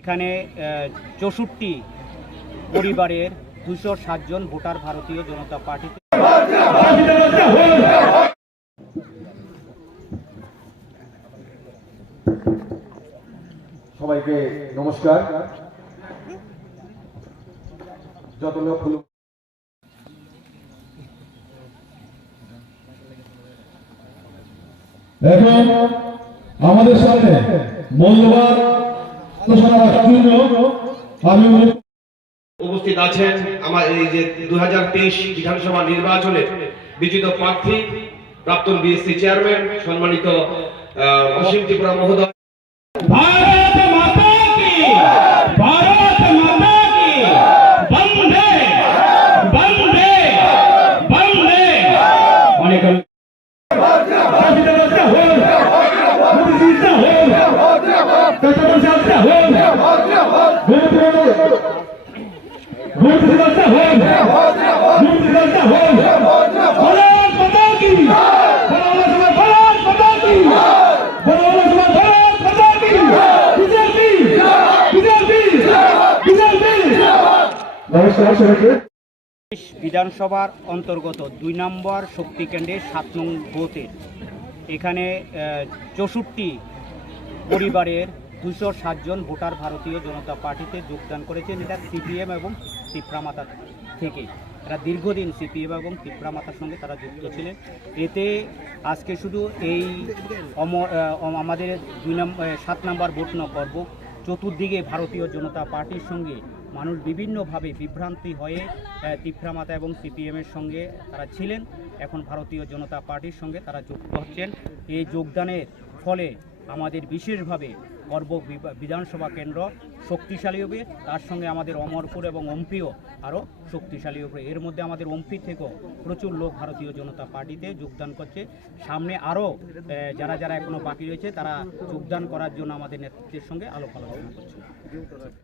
এখানে ৬৪ পরিবারের ২০৭ জন ভোটার ভারতীয় জনতা পার্টিতে। সবাইকে নমস্কার। যত লোক হলো এখন আমাদের সামনে মূল্যবান আলোচনা রাখার জন্য আমি উপস্থিত আছেন আমার এই যে 2023 বিধানসভা নির্বাচনে বিজয়ী প্রার্থী প্রাক্তন বিএসসি চেয়ারম্যান সম্মানিত অসীম ত্রিপুরা মহোদয়। भारत माता की वंदे वंदे वंदे अनेक বিধানসভার অন্তর্গত ২ নম্বর শক্তি কেন্দ্রের ৭ নং বুথে এখানে ৬৪ পরিবারের ২০৭ জন ভোটার ভারতীয় জনতা পার্টিতে যোগদান করেছেন। এটা সিপিএম এবং তিপ্রামাতা থেকে। এরা দীর্ঘদিন সিপিএম এবং তিপ্রামাতার সঙ্গে তারা যুক্ত ছিলেন। এতে আজকে শুধু এই আমাদের ৭ নম্বর ভোট পর্ব চতুর্দিকে ভারতীয় জনতা পার্টির সঙ্গে মানুষ বিভিন্নভাবে বিভ্রান্তি হয়ে তিপ্রামাতা এবং সিপিএমের সঙ্গে তারা ছিলেন, এখন ভারতীয় জনতা পার্টির সঙ্গে তারা যুক্ত হচ্ছেন। এই যোগদানের ফলে আমাদের বিশেষভাবে বিধানসভা কেন্দ্র শক্তিশালী হবে, তার সঙ্গে আমাদের অমরপুর এবং ওমপিও আরও শক্তিশালী হবে। এর মধ্যে আমাদের ওমপি থেকেও প্রচুর লোক ভারতীয় জনতা পার্টিতে যোগদান করছে। সামনে আরও যারা যারা এখনও বাকি রয়েছে তারা যোগদান করার জন্য আমাদের নেতৃত্বের সঙ্গে আলোচনা করছে।